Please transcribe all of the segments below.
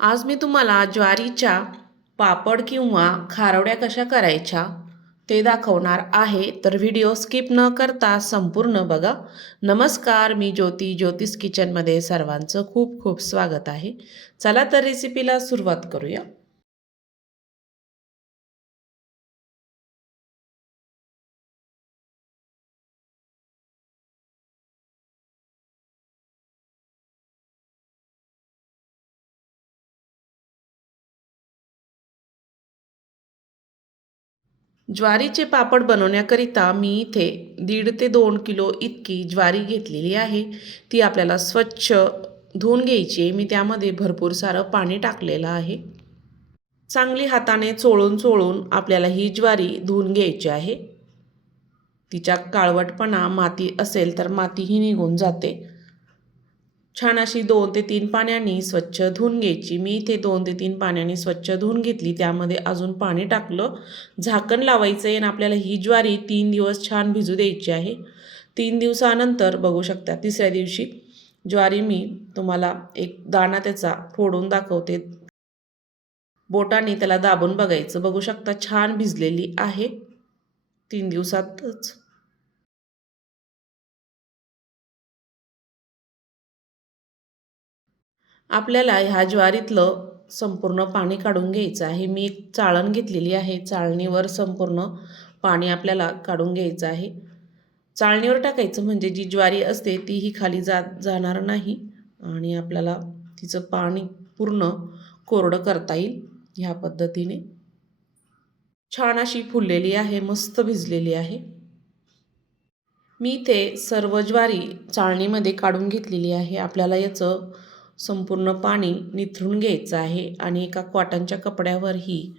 आज मी तुम्हाला ज्वारीच्या पापड किंवा खारवड्या कशा करायच्या ते दाखवणार आहे. तर व्हिडिओ स्किप न करता संपूर्ण बघा. नमस्कार, मी ज्योतिष किचनमध्ये सर्वांचं खूप खूप स्वागत आहे. चला तर रेसिपीला सुरुवात करूया. ज्वारीचे पापड बनवण्याकरिता मी इथे 1.5 ते 2 किलो इतकी ज्वारी घेतलेली आहे. ती आपल्याला स्वच्छ धुवून घ्यायची आहे. मी त्यामध्ये भरपूर सारं पाणी टाकलेलं आहे. चांगली हाताने चोळून चोळून आपल्याला ही ज्वारी धुवून घ्यायची आहे. तिच्या काळवटपणा माती असेल तर मातीही निघून जाते. छान अशी 2 ते 3 पाण्याने स्वच्छ धुवून घ्यायची. मी इथे 2 ते 3 पाण्याने स्वच्छ धुवून घेतली. त्यामध्ये अजून पाणी टाकलं. झाकण लावायचं आहे आणि आपल्याला ही ज्वारी 3 दिवस छान भिजू द्यायची आहे. 3 दिवसानंतर बघू शकता, तिसऱ्या दिवशी ज्वारी मी तुम्हाला एक दाणा त्याचा फोडून दाखवते. बोटाने त्याला दाबून बघायचं. बघू शकता छान भिजलेली आहे 3 दिवसातच. आपल्याला ह्या ज्वारीतलं संपूर्ण पाणी काढून घ्यायचं आहे. मी एक चाळण घेतलेली आहे. चाळणीवर संपूर्ण पाणी आपल्याला काढून घ्यायचं आहे. चाळणीवर टाकायचं म्हणजे जी ज्वारी असते तीही खाली जाणार नाही आणि आपल्याला तिचं पाणी पूर्ण कोरडं करता येईल. ह्या पद्धतीने छान अशी फुललेली आहे, मस्त भिजलेली आहे. मी ते सर्व ज्वारी चाळणीमध्ये काढून घेतलेली आहे. आपल्याला याचं संपूर्ण पाणी निथळून घ्यायचं आहे आणि एका कॉटनच्या कपड्यावर ही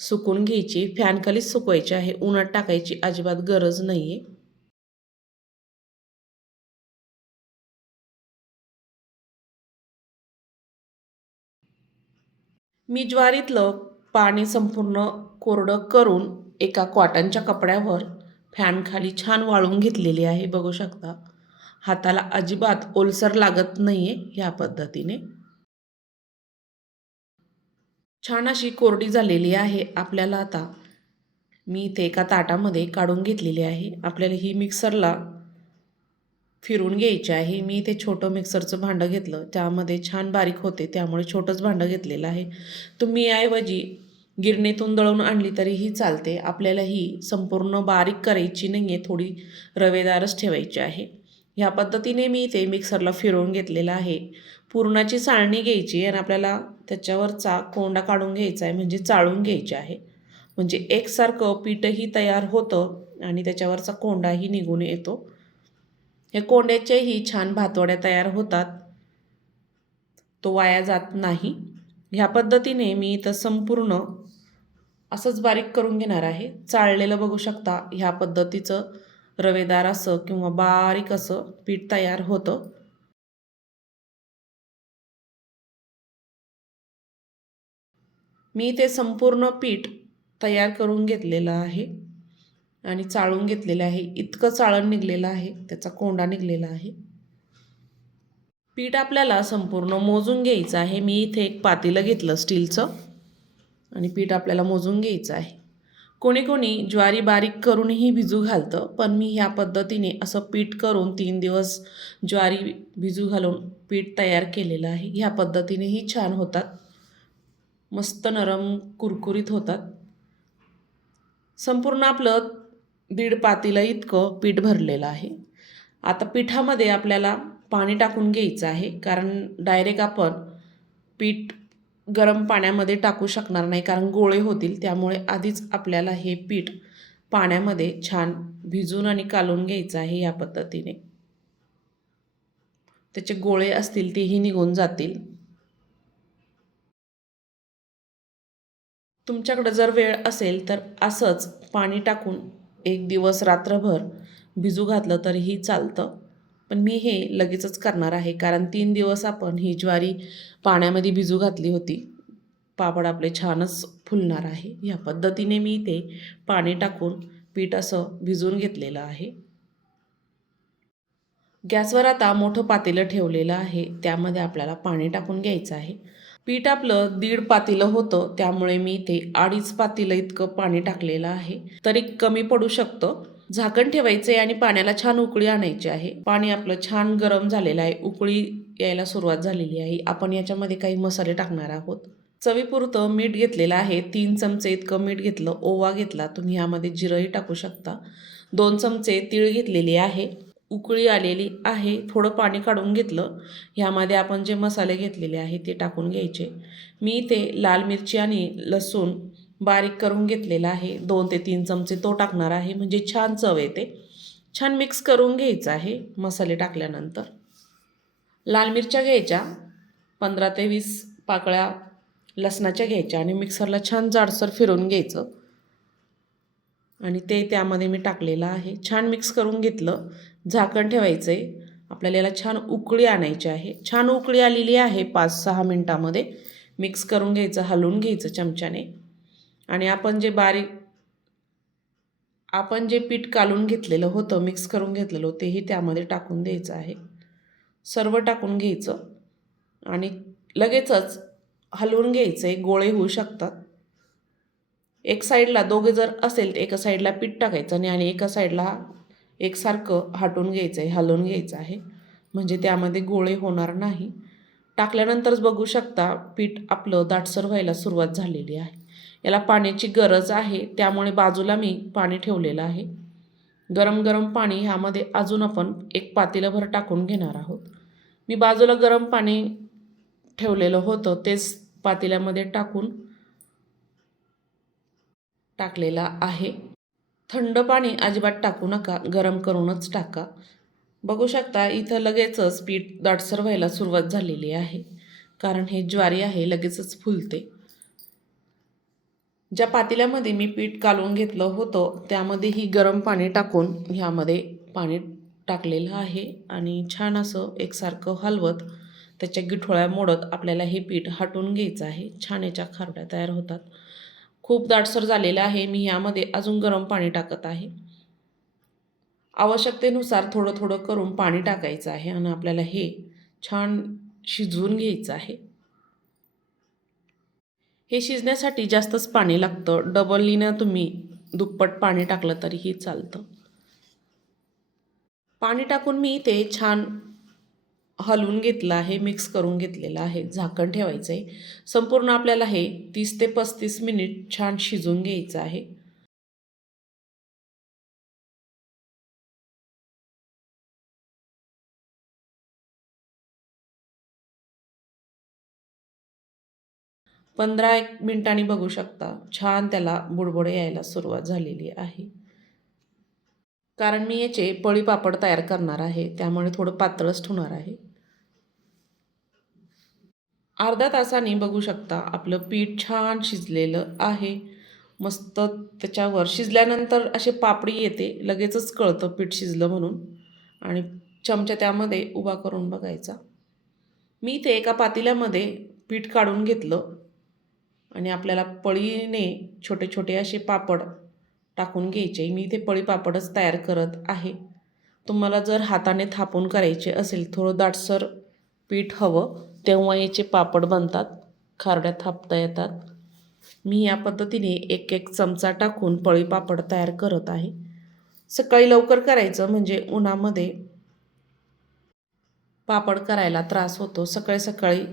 सुकून घ्यायची. फॅनखालीच सुकवायची आहे, उन्हात टाकायची अजिबात गरज नाही आहे. मी ज्वारीतलं पाणी संपूर्ण कोरडं करून एका कॉटनच्या कपड्यावर फॅनखाली छान वाळून घेतलेली आहे. बघू शकता, हाताला अजिबात ओलसर लागत नाही आहे. ह्या पद्धतीने छान अशी कोरडी झालेली आहे. आपल्याला आता मी ते एका ताटामध्ये काढून घेतलेली आहे. आपल्याला ही मिक्सरला फिरून घ्यायची आहे. मी ते छोटं मिक्सरचं भांडं घेतलं, त्यामध्ये छान बारीक होते, त्यामुळे छोटंच भांडं घेतलेलं आहे. तुम्ही याऐवजी गिरणीतून दळून आणली तरीही चालते. आपल्याला ही संपूर्ण बारीक करायची नाही आहे, थोडी रवेदारच ठेवायची आहे. ह्या पद्धतीने मी ते मिक्सरला फिरवून घेतलेलं आहे. पुरणाची चाळणी घ्यायची आणि आपल्याला त्याच्यावरचा कोंडा काढून घ्यायचा आहे, म्हणजे चाळून घ्यायचे आहे. म्हणजे एकसारखं पीठही तयार होतं आणि त्याच्यावरचा कोंडाही निघून येतो. हे कोंड्याच्याही छान भातवड्या तयार होतात, तो वाया जात नाही. ह्या पद्धतीने मी इथं संपूर्ण असंच बारीक करून घेणार आहे. चाळलेलं बघू शकता, ह्या पद्धतीचं रवेदार असं किंवा बारीक असं पीठ तयार होतं. मी ते संपूर्ण पीठ तयार करून घेतलेलं आहे आणि चाळून घेतलेलं आहे. इतकं चाळण निघलेलं आहे, त्याचा कोंडा निघलेला आहे. पीठ आपल्याला संपूर्ण मोजून घ्यायचं आहे. मी इथे एक पातेलं घेतलं स्टीलचं आणि पीठ आपल्याला मोजून घ्यायचं आहे. कोणी कोणी ज्वारी बारीक करूनही भिजू घालतं, पण मी ह्या पद्धतीने असं पीठ करून 3 दिवस ज्वारी भिजू घालून पीठ तयार केलेलं आहे. ह्या पद्धतीनेही छान होतात, मस्त नरम कुरकुरीत होतात. संपूर्ण आपलं 1.5 पातेलं इतकं पीठ भरलेलं आहे. आता पिठामध्ये आपल्याला पाणी टाकून घ्यायचं आहे, कारण डायरेक्ट आपण पीठ गरम पाण्यामध्ये टाकू शकणार नाही, कारण गोळे होतील. त्यामुळे आधीच आपल्याला हे पीठ पाण्यामध्ये छान भिजून आणि कालवून घ्यायचं आहे. या पद्धतीने त्याचे गोळे असतील तेही निघून जातील. तुमच्याकडे जर वेळ असेल तर असंच पाणी टाकून 1 दिवस रात्रभर भिजू घातलं तरीही चालतं. पण मी हे लगेचच करणार आहे, कारण 3 दिवस आपण ही ज्वारी पाण्यामध्ये भिजू घातली होती. पापड आपले छानच फुलणार आहे. या पद्धतीने मी ते पाणी टाकून पीठ असं भिजवून घेतलेलं आहे. गॅसवर आता मोठं पातेलं ठेवलेलं आहे, त्यामध्ये आपल्याला पाणी टाकून घ्यायचं आहे. पीठ आपलं 1.5 पातेलं होतं, त्यामुळे मी इथे 2.5 पातेलं इतकं पाणी टाकलेलं आहे. तरी कमी पडू शकतं. झाकण ठेवायचे आणि पाण्याला छान उकळी आणायची आहे. पाणी आपलं छान गरम झालेलं आहे, उकळी यायला सुरुवात झालेली आहे. आपण याच्यामध्ये काही मसाले टाकणार आहोत. चवीपुरतं मीठ घेतलेलं आहे. 3 चमचे इतकं मीठ घेतलं. ओवा घेतला. तुम्ही यामध्ये जिरंही टाकू शकता. 2 चमचे तीळ घेतलेले आहे. उकळी आलेली आहे. थोडं पाणी काढून घेतलं. ह्यामध्ये आपण जे मसाले घेतलेले आहे ते टाकून घ्यायचे. मी ते लाल मिरची आणि लसूण बारीक करून घेतलेला आहे. 2 ते 3 चमचे तो टाकणार आहे, म्हणजे छान चव येते. छान मिक्स करून घ्यायचं आहे मसाले टाकल्यानंतर. लाल मिरच्या घ्यायच्या, 15 ते 20 पाकळ्या लसणाच्या घ्यायच्या आणि मिक्सरला छान जाडसर फिरवून घ्यायचं. आणि ते त्यामध्ये मी टाकलेलं आहे. छान मिक्स करून घेतलं. झाकण ठेवायचं आहे. आपल्याला याला छान उकळी आणायची आहे. छान उकळी आलेली आहे 5-6 मिनटामध्ये. मिक्स करून घ्यायचं, हलवून घ्यायचं चमच्याने. आणि आपण जे पीठ कालून घेतलेलं होतं, मिक्स करून घेतलेलं होतं, तेही त्यामध्ये टाकून द्यायचं आहे. सर्व टाकून घ्यायचं आणि लगेचच हलवून घ्यायचं आहे. गोळे होऊ शकतात. एक साईडला दोघे जर असेल तर एका साईडला पीठ टाकायचं आणि एका साईडला एकसारखं हटवून घ्यायचं आहे, हलवून घ्यायचं आहे, म्हणजे त्यामध्ये गोळे होणार नाही. टाकल्यानंतरच बघू शकता पीठ आपलं दाटसर व्हायला सुरुवात झालेली आहे. याला पाण्याची गरज आहे, त्यामुळे बाजूला मी पाणी ठेवलेलं आहे. गरम गरम पाणी ह्यामध्ये अजून आपण 1 पातेलभर टाकून घेणार आहोत. मी बाजूला गरम पाणी ठेवलेलं होतं, तेच पातेल्यामध्ये टाकलेला आहे. थंड पाणी अजिबात टाकू नका, गरम करूनच टाका. बघू शकता इथं लगेचच पीठ दाटसर व्हायला सुरुवात झालेली आहे, कारण हे ज्वारी आहे, लगेचच फुलते. ज्या पातेल्यामध्ये मी पीठ कालवून घेतलं होतं त्यामध्येही गरम पाणी टाकून ह्यामध्ये पाणी टाकलेलं आहे आणि छान असं एकसारखं हलवत त्याच्या गिठोळ्या मोडत आपल्याला हे पीठ हटवून घ्यायचं आहे. छान याच्या खारड्या तयार होतात. खूप दाटसर झालेलं आहे. मी यामध्ये अजून गरम पाणी टाकत आहे. आवश्यकतेनुसार थोडं थोडं करून पाणी टाकायचं आहे आणि आपल्याला हे छान शिजवून घ्यायचं आहे. हे शिजण्यासाठी जास्तच पाणी लागतं. डबलीनं तुम्ही दुप्पट पाणी टाकलं तरीही चालतं. पाणी टाकून मी ते छान हलवून घेतलं आहे, मिक्स करून घेतलेलं आहे. झाकण ठेवायचं आहे. संपूर्ण आपल्याला हे 30 ते 35 मिनिट छान शिजवून घ्यायचं आहे. एक मिनिटांनी बघू शकता छान त्याला बुडबुडे यायला सुरुवात झालेली आहे. कारण मी याचे पळी पापड तयार करणार आहे, त्यामुळे थोडं पातळच ठेवणार आहे. अर्ध्या तासाने बघू शकता आपलं पीठ छान शिजलेलं आहे. मस्त त्याच्यावर शिजल्यानंतर असे पापडी येते, लगेचच कळतं पीठ शिजलं म्हणून. आणि चमचा त्यामध्ये उभा करून बघायचा. मी ते एका पातेल्यामध्ये पीठ काढून घेतलं आणि आपल्याला पळीने छोटे छोटे असे पापड टाकून घ्यायचे. मी ते पळी पापडच तयार करत आहे. तुम्हाला जर हाताने थापून करायचे असेल, थोडं दाटसर पीठ हवं, तेव्हा याचे पापड बनतात, खारड्या थापता येतात. मी या पद्धतीने एक एक चमचा टाकून पळी पापड तयार करत आहे. सकाळी लवकर करायचं, म्हणजे उन्हामध्ये पापड करायला त्रास होतो. सकाळी सकाळी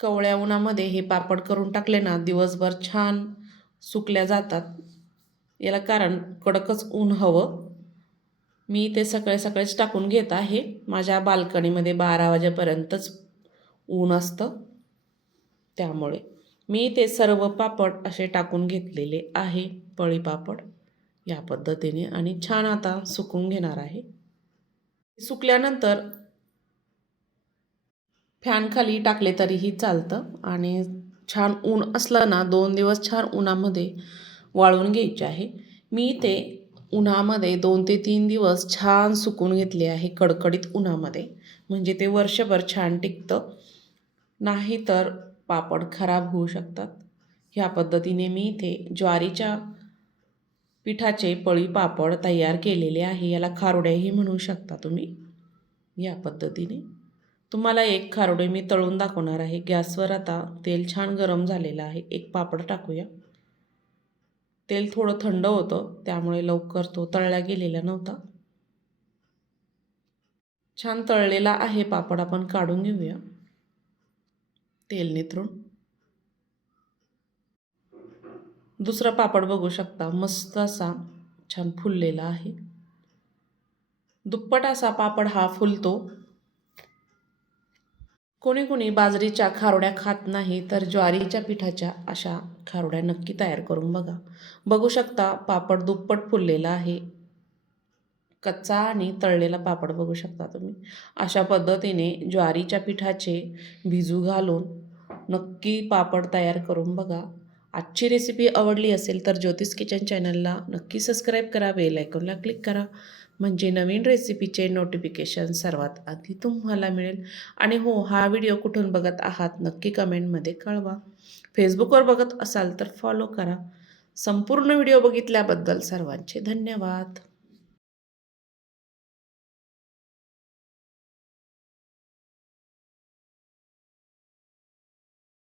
कवळ्या उन्हामध्ये हे पापड करून टाकले ना, दिवसभर छान सुकल्या जातात. याला कारण कडकच ऊन हवं. मी ते सकाळी सकाळीच टाकून घेत आहे. माझ्या बाल्कनीमध्ये 12 वाजेपर्यंतच ऊन असतं, त्यामुळे मी ते सर्व पापड असे टाकून घेतलेले आहे, पळी पापड या पद्धतीने. आणि छान आता सुकून घेणार आहे. सुकल्यानंतर फॅन खाली टाकले तरीही चालतं. आणि छान ऊन असलं ना, 2 दिवस छान उन्हामध्ये वाळवून घ्यायचे आहे. मी ते उन्हामध्ये 2 ते 3 दिवस छान सुकून घेतले आहे, कडकडीत उन्हामध्ये, म्हणजे ते वर्षभर छान टिकतं. नाहीतर पापड खराब होऊ शकतात. ह्या पद्धतीने मी इथे ज्वारीच्या पिठाचे पळी पापड तयार केलेले आहे. याला खारोड्याही म्हणू शकता तुम्ही. या पद्धतीने तुम्हाला एक खारुडे मी तळून दाखवणार आहे. गॅसवर आता तेल छान गरम झालेलं आहे. एक पापड टाकूया. तेल थोडं थंड होतं, त्यामुळे लवकर तो तळला गेलेला नव्हता. छान तळलेला आहे पापड, आपण काढून घेऊया तेल निथरून. दुसरा पापड बघू शकता, मस्त असा छान फुललेला आहे. दुप्पट असा पापड हा फुलतो. कोणी कोणी बाजरीच्या खारोड्या खात नाही, तर ज्वारीच्या पिठाच्या अशा खारोड्या नक्की तयार करून बघा. बघू शकता पापड दुप्पट फुललेला आहे. कच्चा आणि तळलेला पापड बघू शकता तुम्ही. अशा पद्धतीने ज्वारीच्या पिठाचे भिजू घालून नक्की पापड तयार करून बघा. आजची रेसिपी आवडली असेल तर ज्योतिष किचन चॅनलला नक्की सबस्क्राईब करा, बेल आयकॉनला क्लिक करा, म्हणजे नवीन रेसिपीचे नोटिफिकेशन सर्वात आधी तुम्हाला मिळेल. आणि हो, हा व्हिडिओ कुठून बघत आहात नक्की कमेंटमध्ये कळवा. फेसबुकवर बघत असाल तर फॉलो करा. संपूर्ण व्हिडिओ बघितल्याबद्दल सर्वांचे धन्यवाद.